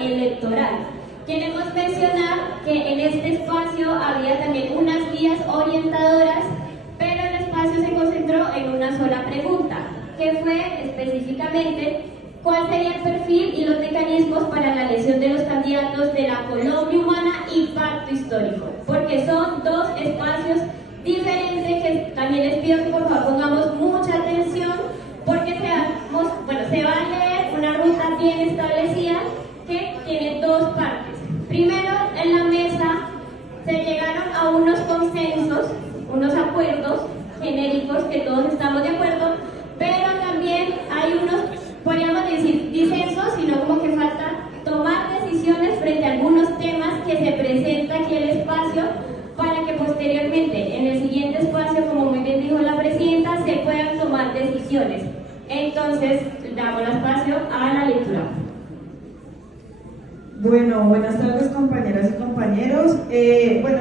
electoral. Queremos mencionar que en este espacio había también unas guías orientadoras, pero el espacio se concentró en una sola pregunta, que fue específicamente cuál sería el perfil y los mecanismos para la elección de los candidatos de la Colombia Humana y Pacto Histórico, porque son dos espacios diferentes que también les pido que por favor pongamos mucha atención, porque se va a leer una ruta bien establecida que tiene dos partes. Primero, en la mesa se llegaron a unos consensos, unos acuerdos genéricos que todos estamos de acuerdo, pero también hay unos, podríamos decir, disensos, sino como que falta tomar decisiones frente a algunos temas que se presenta aquí en el espacio para que posteriormente, en el siguiente espacio, como muy bien dijo la presidenta, se puedan tomar decisiones. Entonces, damos el espacio a la lectura. Bueno, buenas tardes compañeras y compañeros.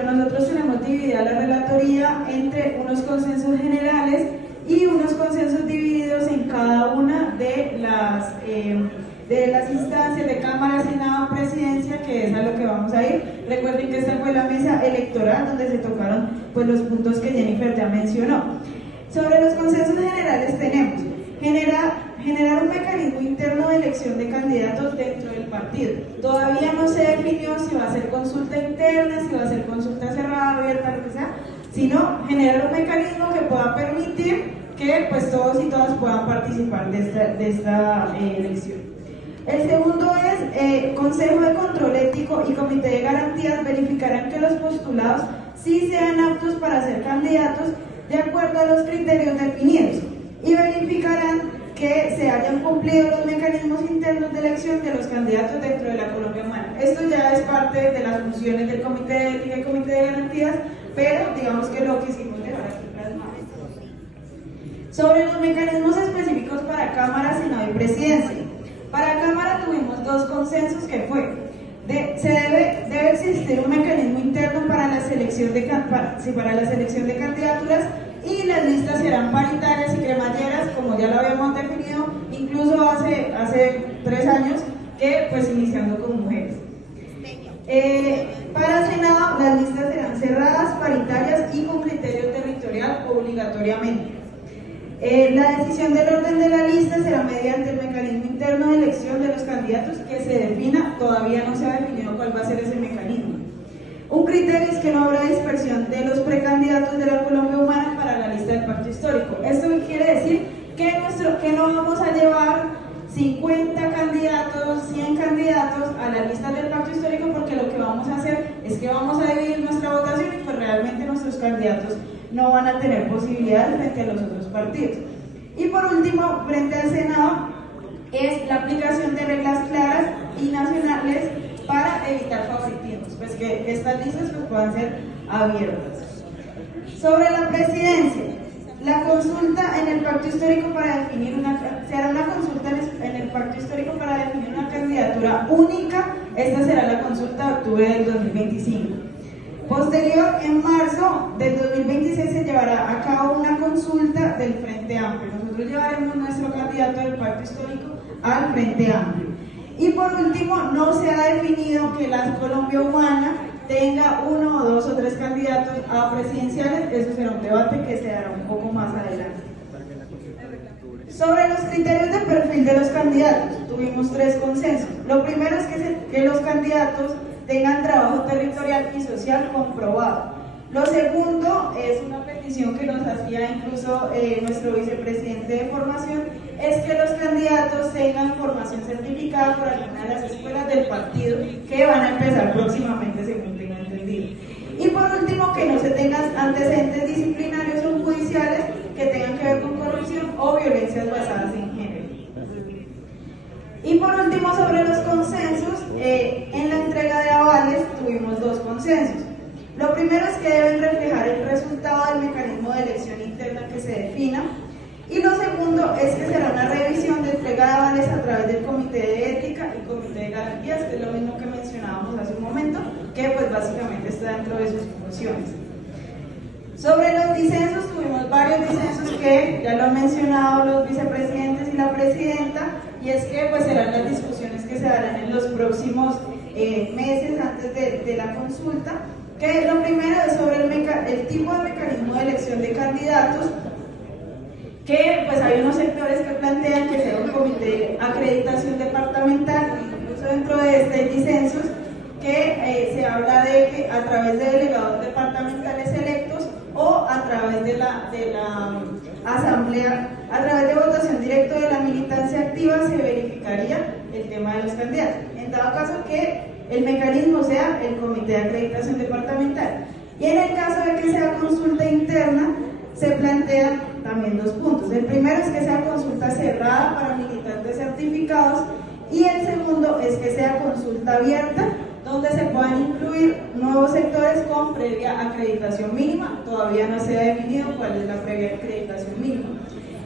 Nosotros tenemos dividida la relatoría entre unos consensos generales y unos consensos divididos en cada una de las instancias de Cámara, Senado, Presidencia, que es a lo que vamos a ir. Recuerden que esta fue la mesa electoral donde se tocaron pues, los puntos que Jennifer ya mencionó. Sobre los consensos generales tenemos generar un mecanismo interno de elección de candidatos dentro del partido. Todavía no se definió si va a ser consulta interna, si va a ser consulta cerrada, abierta, lo que sea, sino generar un mecanismo que pueda permitir que pues, todos y todas puedan participar de esta elección. El segundo es Consejo de Control Ético y Comité de Garantías verificarán que los postulados sí sean aptos para ser candidatos de acuerdo a los criterios definidos y verificarán que se hayan cumplido los mecanismos internos de elección de los candidatos dentro de la Colombia Humana. Esto ya es parte de las funciones del Comité de Ética y Comité de Garantías, pero digamos que lo quisimos dejar aquí plasmado. Sobre los mecanismos específicos para Cámara, Senado y Presidencia. Para Cámara tuvimos dos consensos que fue debe existir un mecanismo interno para la selección de candidaturas y las listas serán paritarias y cremalleras, como ya lo habíamos definido, incluso hace 3 años, que pues iniciando con mujeres. Para Senado, las listas serán cerradas, paritarias y con criterio territorial obligatoriamente. La decisión del orden de la lista será mediante el mecanismo interno de elección de los candidatos que se defina, todavía no se ha definido cuál va a ser ese mecanismo. Un criterio es que no habrá dispersión de los precandidatos de la Colombia Humana para la lista del Pacto Histórico. Esto quiere decir que no vamos a llevar 50 candidatos, 100 candidatos a la lista del Pacto Histórico, porque lo que vamos a hacer es que vamos a dividir nuestra votación y pues realmente nuestros candidatos no van a tener posibilidades frente a los otros partidos. Y por último, frente al Senado, es la aplicación de reglas claras y nacionales para evitar favoritismos, pues que estas listas pues, puedan ser abiertas. Sobre la presidencia, la consulta en el Pacto Histórico para definir será una consulta en el Pacto Histórico para definir una candidatura única. Esta será la consulta de octubre del 2025. Posterior, en marzo del 2026 se llevará a cabo una consulta del Frente Amplio. Nosotros llevaremos nuestro candidato del Pacto Histórico al Frente Amplio. Y por último, no se ha definido que la Colombia Humana tenga 1 o 2 o 3 candidatos a presidenciales. Eso será un debate que se dará un poco más adelante. Sobre los criterios de perfil de los candidatos, tuvimos 3 consensos. Lo primero es que los candidatos tengan trabajo territorial y social comprobado. Lo segundo es una petición que nos hacía incluso nuestro vicepresidente de formación, es que los candidatos tengan formación certificada por alguna de las escuelas del partido que van a empezar próximamente, según tengo entendido. Y por último, que no se tengan antecedentes disciplinarios o judiciales que tengan que ver con corrupción o violencias basadas en género. Y por último, sobre los consensos, en la entrega de avales tuvimos 2 consensos. Lo primero es que deben reflejar el resultado del mecanismo de elección interna que se defina, y lo segundo es que será una revisión de entrega de avales a través del Comité de Ética y Comité de Garantías, que es lo mismo que mencionábamos hace un momento, que pues básicamente está dentro de sus funciones. Sobre los disensos, tuvimos varios disensos que ya lo han mencionado los vicepresidentes y la presidenta, y es que pues serán las discusiones que se darán en los próximos meses antes de la consulta, que lo primero es sobre el tipo de mecanismo de elección de candidatos, que pues hay unos sectores que plantean que sea un comité de acreditación departamental, incluso dentro de este hay disensos, que se habla de que a través de delegados departamentales electos o a través de la asamblea, a través de votación directa de la militancia activa se verificaría el tema de los candidatos. En dado caso que el mecanismo sea el comité de acreditación departamental. Y en el caso de que sea consulta interna, se plantean también dos puntos. El primero es que sea consulta cerrada para militantes certificados y el segundo es que sea consulta abierta, donde se puedan incluir nuevos sectores con previa acreditación mínima. Todavía no se ha definido cuál es la previa acreditación mínima.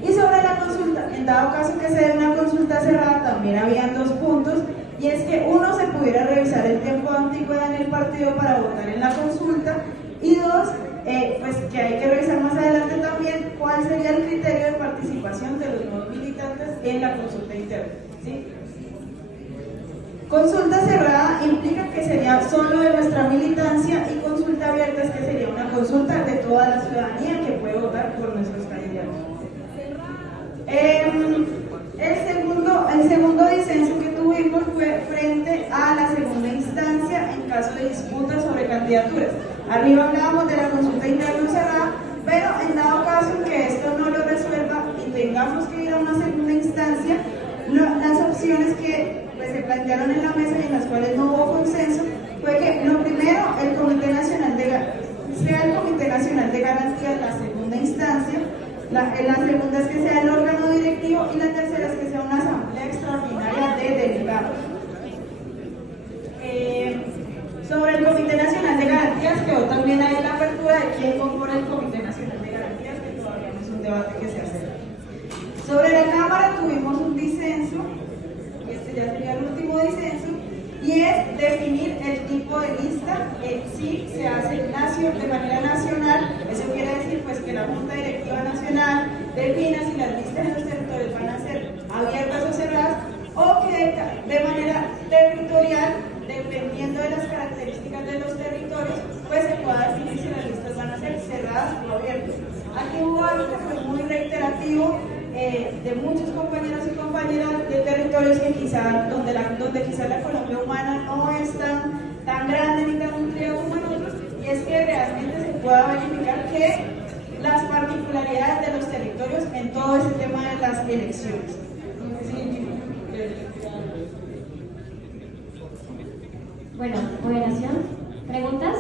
Y sobre la consulta, en dado caso que sea una consulta cerrada, también habían dos puntos, y es que uno, se pudiera revisar el tiempo de antigüedad en el partido para votar en la consulta, y dos, pues que hay que revisar más adelante también cuál sería el criterio de participación de los nuevos militantes en la consulta interna, ¿sí? Consulta cerrada implica que sería solo de nuestra militancia, y consulta abierta es que sería una consulta de toda la ciudadanía que puede votar por nuestros candidatos. El segundo disenso que tuvimos fue frente a la segunda instancia en caso de disputas sobre candidaturas. Arriba hablábamos de la consulta interna cerrada, pero en dado caso que esto no lo resuelva y tengamos que ir a una segunda instancia, las opciones que pues, se plantearon en la mesa y en las cuales no hubo consenso fue que lo primero, el Comité Nacional sea el Comité Nacional de Garantías la segunda instancia, la segunda es que sea el órgano directivo y la tercera es que sea una asamblea extraordinaria de delegados. Sobre el Comité Nacional de Garantías quedó también ahí la apertura de quién compone el Comité Nacional de Garantías, que todavía no es un debate que se hace. Sobre la Cámara tuvimos un disenso, este ya sería el último disenso, y es definir el tipo de lista. Si se hace de manera nacional, eso quiere decir pues que la Junta Directiva Nacional defina si las listas de los territorios van a ser abiertas o cerradas, o que de manera territorial, dependiendo de las características de los territorios, pues se pueda definir si las listas van a ser cerradas o abiertas. Aquí hubo algo que fue muy reiterativo de muchos compañeros y compañeras de territorios que donde quizá la economía humana no es tan grande ni tan nutrida como en otros, y es que realmente se pueda verificar que las particularidades de los territorios en todo ese tema de las elecciones. Bueno, moderación. ¿Preguntas?